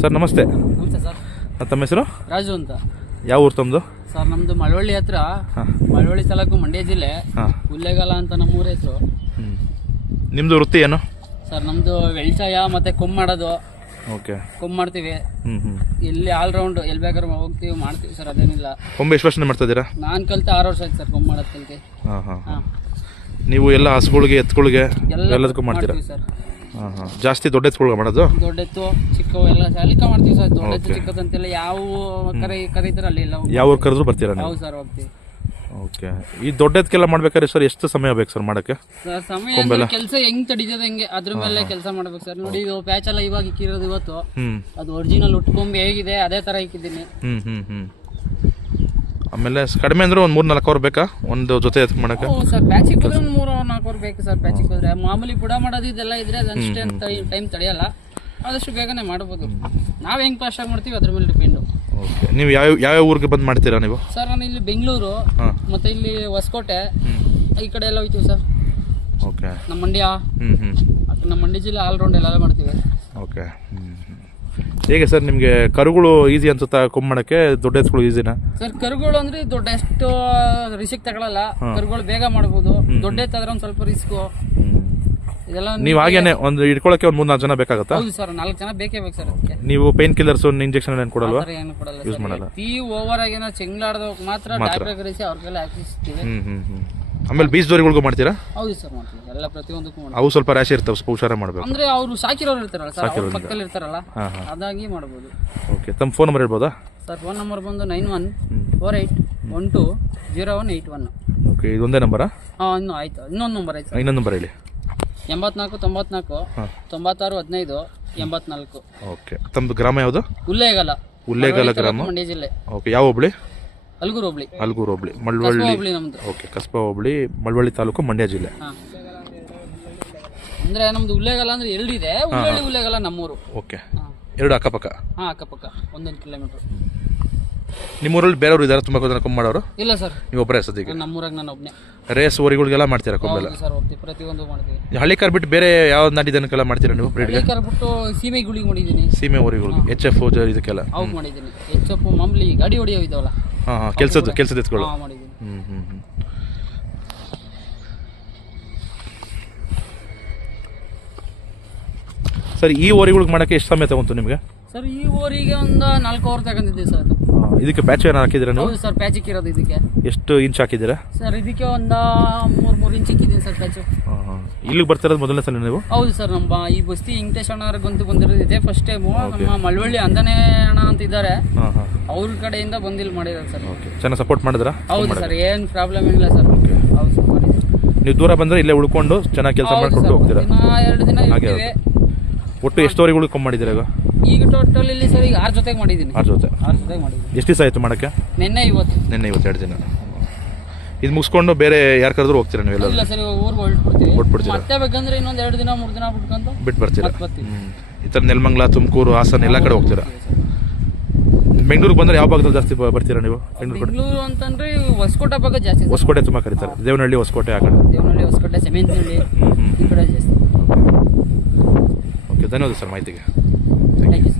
Sir ನಮಸ್ತೆ. ನಮಸ್ತೆ sir. ತಮ್ಮ ಹೆಸರು? ರಾಜು ಅಂತ. ಯಾವ ಊರು ತಮ್ಮದು ಸರ್ ನಮ್ದು ಮಳವಳ್ಳಿ ಹತ್ರ. ಮಳವಳ್ಳಿ ತಾಲೂಕು ಮಂಡ್ಯ ಜಿಲ್ಲೆ. ಉಲ್ಲೇಗಾಲ ಅಂತ ನಮ್ಮ ಊರ ಹೆಸರು. ನಿಮ್ದು ನಿಮ್ಮದು ವೃತ್ತಿ ಏನು? ಸರ್ ನಮ್ದು ವ್ಯವಸಾಯ ಮತ್ತೆ ಕುಮ್ ಮಾಡೋದು. ಓಕೆ. ಕೊಮ್ಮು ಮಾಡ್ತೀವಿ. ಹ್ಞೂ ಆಲ್ ಎಲ್ಲಿ ಆಲ್ರೌಂಡ್ ಎಲ್ಲಿ ಬೇಕಾದ್ರೂ ಹೋಗ್ತೀವಿ ಮಾಡ್ತೀವಿ ಸರ್ ಅದೇನಿಲ್ಲ. ಕೊಂಬೆ ಎಷ್ಟು ವರ್ಷದಿಂದ ಮಾಡ್ತಾ ಇದ್ದೀರಾ? ನಾನು ಕಲ್ತು ಆರು ವರ್ಷ ಆಯ್ತು ಸರ್ ಕೊಮ್ಮು ಮಾಡೋದು ಕಲ್ತಿ ಹಾಂ ನೀವು ಎಲ್ಲ ಹಸುಗಳಿಗೆ ಎತ್ತುಗಳಿಗೆ ಎಲ್ಲ ಎಲ್ಲದಕ್ಕೂ ಮಾಡ್ತೀರಾ? ಸರ್. ಜಾಸ್ತಿ ದೊಡ್ಡ ಎತ್ತು ಮಾಡೋದು? ದೊಡ್ಡೆತ್ತು ಚಿಕ್ಕವು ಎಲ್ಲ ಸಲಿಕ ಮಾಡ್ತೀವಿ ಸರ್. ದೊಡ್ಡೆತ್ತು Okay. ಚಿಕ್ಕದಂತೆಲ್ಲ ಯಾವ ಕರೆ ಕರೀತಾರೆ ಅಲ್ಲಿ ಎಲ್ಲ ಯಾವ ಊರು ಕರೆದ್ರು ಬರ್ತೀರಾ ನೀವು? ಹೌದು ಸರ್ ಹೋಗ್ತೀವಿ. ಓಕೆ ಈ ದೊಡ್ಡದಕ್ಕೆಲ್ಲ ಮಾಡ್ಬೇಕಾದ್ರೆ ಸರ್ ಎಷ್ಟು ಸಮಯ ಬೇಕು ಸರ್ ಮಾಡಕ್ಕೆ? ಸರ್ ಸಮಯ ಕೆಲಸ ಹೆಂಗ್ ತಡೀತದೆ ಹೆಂಗೆ ಅದ್ರ ಮೇಲೆ ಕೆಲಸ ಮಾಡ್ಬೇಕು ಸರ್. ನೋಡಿ ಇದು ಪ್ಯಾಚ್ ಎಲ್ಲ ಇವಾಗ ಇಕ್ಕಿರೋದು ಇವತ್ತು. ಅದು ಒರಿಜಿನಲ್ ಉಟ್ಕೊಂಬಿ ಹೇಗಿದೆ ಅದೇ ತರ ಇಕ್ಕಿದ್ದೀನಿ ಹ್ಞೂ ಹ್ಞೂ ಹ್ಞೂ ಆಮೇಲೆ ಕಡಿಮೆ ಅಂದ್ರೆ ಒಂದು ಮೂರು ನಾಲ್ಕು ಅವರ್ ಬೇಕಾ? ಒಂದು ಜೊತೆ ಮಾಡಕ್ಕೆ? ಮಾಡೋಕ್ಕೆ ಸರ್ ಬ್ಯಾಚ್ ಇಕ್ಕಿದ್ರೆ ಒಂದು ಮೂರು ನಾಲ್ಕು ಅವರ್ ಬೇಕು ಸರ್ ಪ್ಯಾಚಿಗೆ ಹೋದ್ರೆ. ಮಾಮೂಲಿ ಬುಡ ಮಾಡೋದು ಇದೆಲ್ಲ ಇದ್ರೆ ಅದು ಅಷ್ಟೇ ಟೈಮ್ ತಡೆಯಲ್ಲ. ಆದಷ್ಟು ಬೇಗನೆ ಮಾಡ್ಬೋದು. ನಾವು ಹೆಂಗ್ ಫಾಸ್ಟ್ ಆಗಿ ಮಾಡ್ತೀವಿ ಅದ್ರ ಮೇಲೆ ಡಿಪೆಂಡು ಓಕೆ ನೀವು ಯಾವ ಯಾವ ಊರಿಗೆ ಬಂದು ಮಾಡ್ತೀರಾ ನೀವು? ಸರ್ ನಾನು ಇಲ್ಲಿ ಬೆಂಗಳೂರು ಮತ್ತೆ ಇಲ್ಲಿ ಹೊಸಕೋಟೆ ಈ ಕಡೆ ಎಲ್ಲ ಹೋಯ್ತೀವಿ ಸರ್. ಓಕೆ ನಮ್ಮ ಮಂಡ್ಯ ನಮ್ಮ ಮಂಡ್ಯ ಜಿಲ್ಲೆ ಆಲ್ರೌಂಡ್ ಎಲ್ಲ ಮಾಡ್ತೀವಿ. ಓಕೆ ಹ್ಞೂ ಹೇಗೆ ಸರ್ ನಿಮಗೆ ಕರುಗಳು ಈಸಿ ಅನ್ಸುತ್ತಾ ಕುಮ್ಮಣಕ್ಕೆ ಮಾಡೋಕ್ಕೆ ದೊಡ್ಡ ಎತ್ತುಗಳು ಈಸಿನಾ ಸರ್ ಕರುಗಳು ಅಂದ್ರೆ ದೊಡ್ಡ ಎಷ್ಟು ರಿಸ್ಕ್ ತಗೊಳಲ್ಲ. ಕರುಗಳು ಬೇಗ ಮಾಡ್ಬೋದು. ದೊಡ್ಡ ಎತ್ತಾದ್ರೆ ಒಂದ್ ಸ್ವಲ್ಪ ರಿಸ್ಕ್ ಇದೆಲ್ಲ ನೀವು ಹಾಗೇನೆ ಒಂದು ಇಟ್ಕೊಳಕ್ಕೆ ಒಂದು ಮೂರು ನಾಲ್ಕು ಜನ ಬೇಕಾಗುತ್ತಾ? ಹೌದು ಸರ್ ನಾಲ್ಕು ಜನ ಬೇಕೇ ಬೇಕು ಸರ್ ಅದಕ್ಕೆ. ನೀವು ಪೇನ್ ಕಿಲ್ಲರ್ಸ್ ಇಂಜೆಕ್ಷನ್ ಏನು ಕೊಡಲ್ವಾ? ಏನು ಕೊಡಲ್ಲ ಯೂಸ್ ಮಾಡಲ್ಲ. ತೀ ಓವರ್ ಆಗಿ ಏನೋ ಚೆಂಗ್ಲಾಡ್ದವ್ ಮಾತ್ರ ಡಾಕ್ಟರ್ ಹಾಕಿಸ್ತೀವಿ. ಹ್ಞೂ ಹ್ಞೂ ಹ್ಞೂ ಆಮೇಲೆ ಬೀಜ ದೋರಿಗಳಿಗೂ ಮಾಡ್ತೀರಾ? ಹೌದು ಸರ್ ಮಾಡ್ತೀವಿ. ಎಲ್ಲ ಪ್ರತಿಯೊಂದಕ್ಕೂ ಮಾಡ್ತೀವಿ. ಅವು ಸ್ವಲ್ಪ ರಾಶಿ ಇರ್ತವೆ ಸ್ವಲ್ಪ ಹುಷಾರ ಮಾಡಬೇಕು. ಅಂದ್ರೆ ಅವರು ಸಾಕಿರೋರು ಇರ್ತಾರಲ್ಲ ಸರ್ ಅವ್ರ ಪಕ್ಕದಲ್ಲಿ ಇರ್ತಾರಲ್ಲ ಅದಾಗಿ ಮಾಡ್ಬೋದು. ಓಕೆ ತಮ್ಮ ಫೋನ್ ನಂಬರ್ ಹೇಳ್ಬೋದಾ? ಸರ್ ಫೋನ್ ನಂಬರ್ ಬಂದು nine one four eight one two zero one eight one. Okay ಇದೊಂದೇ ನಂಬರಾ ಹಾಂ ಇನ್ನು ಆಯ್ತು. ಇನ್ನೊಂದು ನಂಬರ್ ಆಯ್ತು ಇನ್ನೊಂದು ನಂಬರ್ ಹೇಳಿ. ಎಂಬತ್ನಾಲ್ಕು ತೊಂಬತ್ನಾಲ್ಕು ತೊಂಬತ್ತಾರು ಹದಿನೈದು ಎಂಬತ್ನಾಲ್ಕು. ಓಕೆ ತಮ್ಮದು ಗ್ರಾಮ ಯಾವುದು? ಉಲ್ಲೇಗಲ. ಉಲ್ಲೇಗಾಲ ಗ್ರಾಮ. ಮಂಡ್ಯ ಜಿಲ್ಲೆ. ಓಕೆ ಯಾವ ಹೋಬಳಿ? ಅಲ್ಗೂರು ಹೋಬ್ಳಿ. ಅಲ್ಗೂರು ಹೋಬಳಿ ಮಳವಳ್ಳಿ. ನಮ್ದು. ಓಕೆ ಕಸ್ಬಾ ಹೋಬಳಿ ಮಳವಳ್ಳಿ ತಾಲೂಕು ಮಂಡ್ಯ ಜಿಲ್ಲೆ. ಅಂದ್ರೆ ನಮ್ದು ಉಲ್ಲೇಗಲ ಅಂದ್ರೆ ಎರಡಿದೆ ಉಳ್ಳಳ್ಳಿ ಉಲ್ಲೇಗಲ ನಮ್ಮೂರು. ಓಕೆ. ಎರಡು ಅಕ್ಕಪಕ್ಕ? ಹಾ ಅಕ್ಕಪಕ್ಕ. ಒಂದೊಂದು ಕಿಲೋಮೀಟರ್. ನಿಮ್ಮೂರಲ್ಲಿ ಬೇರೆಯವರು ಇದ್ದಾರೆ ತುಂಬ ಜನ ಕೊಂಬ್ ಮಾಡೋರು ಇಲ್ಲ ಸರ್. ನೀವು ಒಬ್ಬರೇ ಸದ್ಯಕ್ಕೆ? ನಮ್ಮೂರಾಗ ನಾನು ಒಬ್ಬನೇ ರೇಸ್ ಓರಿಗಳಿಗೆಲ್ಲ ಮಾಡ್ತೀರಾ ಕೊಂಬೆಲ್ಲ? ಸರ್ ಹೋಗ್ತೀವಿ. ಪ್ರತಿಯೊಂದು ಮಾಡ್ತೀವಿ. ಹಳ್ಳಿ ಕಾರ್ ಬಿಟ್ಟು ಬೇರೆ ಯಾವ ನಾಡಿದನಕ್ಕೆಲ್ಲ ಮಾಡ್ತೀರಾ ನೀವು ಬ್ರೀಡ್ಗೆ ಕಾರ್ ಬಿಟ್ಟು ಸೀಮೆ ಗುಳಿಗೆ ಮಾಡಿದ್ದೀನಿ. ಸೀಮೆ ಓರಿಗಳಿಗೆ ಎಚ್ ಎಫ್ ಇದಕ್ಕೆಲ್ಲ. ಅವು ಮಾಡಿದ್ದೀನಿ. ಹೆಚ್ಚಪ್ಪು ಮಾಮೂಲಿ ಗಾಡಿ ಹೊಡಿಯೋ ಇದಾವಲ್ಲ ಹಾಂ ಹಾಂ ಕೆಲಸದ್ದು ಕೆಲಸದ ಎತ್ಕೊಳ್ಳೋ. ಮಾಡಿದ್ದೀನಿ. ಹ್ಞೂ ಹ್ಞೂ ಹ್ಞೂ ಸರ್ ಈ ಓರಿಗಳಿಗೆ ಮಾಡೋಕ್ಕೆ ಎಷ್ಟು ಸಮಯ ತಗೊಂತು ನಿಮಗೆ? ಸರ್ ಈ ಊರಿಗೆ ಒಂದು ನಾಲ್ಕು ಅವರ್ ತಗೊಂಡಿದ್ದೆ ಸರ್ ಇದಕ್ಕೆ ಪ್ಯಾಚ್ ಏನು ಹಾಕಿದ್ದೀರಾ ನೀವು? ಹೌದು ಸರ್ ಪ್ಯಾಚಿಕ್ ಇರೋದು ಇದಕ್ಕೆ. ಎಷ್ಟು ಇಂಚ್ ಹಾಕಿದ್ದೀರಾ? ಸರ್ ಇದಕ್ಕೆ ಒಂದು ಮೂರು ಮೂರು ಇಂಚ್ ಇಕ್ಕಿದ್ದೀನಿ ಸರ್ ಪ್ಯಾಚು ಇಲ್ಲಿಗೆ ಬರ್ತಿರೋದು ಮೊದಲನೇ ಸಲ ನೀವು? ಹೌದು ಸರ್ ನಮ್ಮ ಈ ಬಸ್ತಿ ವೆಂಕಟೇಶ್ ಅಣ್ಣವ್ರ ಬಂದು ಬಂದಿರೋದು ಇದೇ ಫಸ್ಟ್ ಟೈಮು ನಮ್ಮ ಮಳವಳ್ಳಿ ಅಂದನೇ ಅಣ್ಣ ಅಂತ ಇದ್ದಾರೆ. ಅವ್ರ ಕಡೆಯಿಂದ ಬಂದಿಲ್ಲಿ ಮಾಡಿರೋದು ಸರ್ ಓಕೆ ಚೆನ್ನಾಗಿ ಸಪೋರ್ಟ್ ಮಾಡಿದ್ರ? ಹೌದು ಸರ್ ಏನು ಪ್ರಾಬ್ಲಮ್ ಇಲ್ಲ ಸರ್ ಹೌದು ಸರ್ ನೀವು ದೂರ ಬಂದರೆ ಇಲ್ಲೇ ಉಳ್ಕೊಂಡು ಚೆನ್ನಾಗಿ ಕೆಲಸ ಮಾಡ್ಕೊಂಡು ಹೋಗ್ತೀರಾ? ಎರಡು ದಿನ ಹಾಗೆ ಒಟ್ಟು ಎಷ್ಟು ಮಾಡಿದ್ರೆ ಮಾಡಿದ್ದೀರಾ ಈಗ? ಈಗ ಟೋಟಲ್ ಇಲ್ಲಿ ಸರ್ ಈಗ ಆರು ಜೊತೆಗೆ ಮಾಡಿದ್ದೀನಿ. ಆರು ಜೊತೆ? ಆರು ಜೊತೆಗೆ ಮಾಡಿದ್ದೀನಿ. ಎಷ್ಟು ದಿವಸ ಆಯಿತು ಮಾಡೋಕ್ಕೆ? ನಿನ್ನೆ ಇವತ್ತು. ನಿನ್ನೆ ಇವತ್ತು ಎರಡು ದಿನ. ಇದು ಮುಗಿಸ್ಕೊಂಡು ಬೇರೆ ಯಾರು ಕರೆದ್ರು ಹೋಗ್ತೀರಾ ನೀವೆಲ್ಲ ಇಲ್ಲ ಸರ್ ಇವಾಗ ಊರಿಗೆ ಹೊರಟ್ಬಿಡ್ತೀವಿ. ಹೊರಟ್ಬಿಡ್ತೀರಾ? ಮತ್ತೆ ಬೇಕಂದ್ರೆ ಇನ್ನೊಂದು ಎರಡು ದಿನ ಮೂರು ದಿನ ಬಿಟ್ಕೊಂಡು ಬಿಟ್ಟು ಬರ್ತೀರಾ? ಮತ್ತೆ ಬರ್ತೀವಿ. ಹ್ಮ್. ಈ ಥರ ನೆಲಮಂಗ್ಲ ತುಮಕೂರು ಹಾಸನ ಎಲ್ಲ ಕಡೆ ಹೋಗ್ತೀರಾ? ಬೆಂಗಳೂರಿಗೆ ಬಂದ್ರೆ ಯಾವ ಭಾಗದಲ್ಲಿ ಜಾಸ್ತಿ ಬ- ಬರ್ತೀರಾ ನೀವು? ಬೆಂಗಳೂರು ಕಡೆ? ಬೆಂಗಳೂರು ಅಂತಂದ್ರೆ ಹೊಸಕೋಟೆ ಭಾಗ ಜಾಸ್ತಿ ಸರ್. ಹೊಸಕೋಟೆ ತುಂಬಾ ಕರೀತಾರೆ. ದೇವನಹಳ್ಳಿ ಹೊಸಕೋಟೆ ಆ ಕಡೆ. ದೇವನಹಳ್ಳಿ ಹೊಸಕೋಟೆ ಸೆಮೆಂತಿನಹಳ್ಳಿ ಹ್ಮ್, ಹ್ಞೂ ಈ ಕಡೆ ಜಾಸ್ತಿ. ओके धन्यवाद सर माहिती घ्या. थँक्यू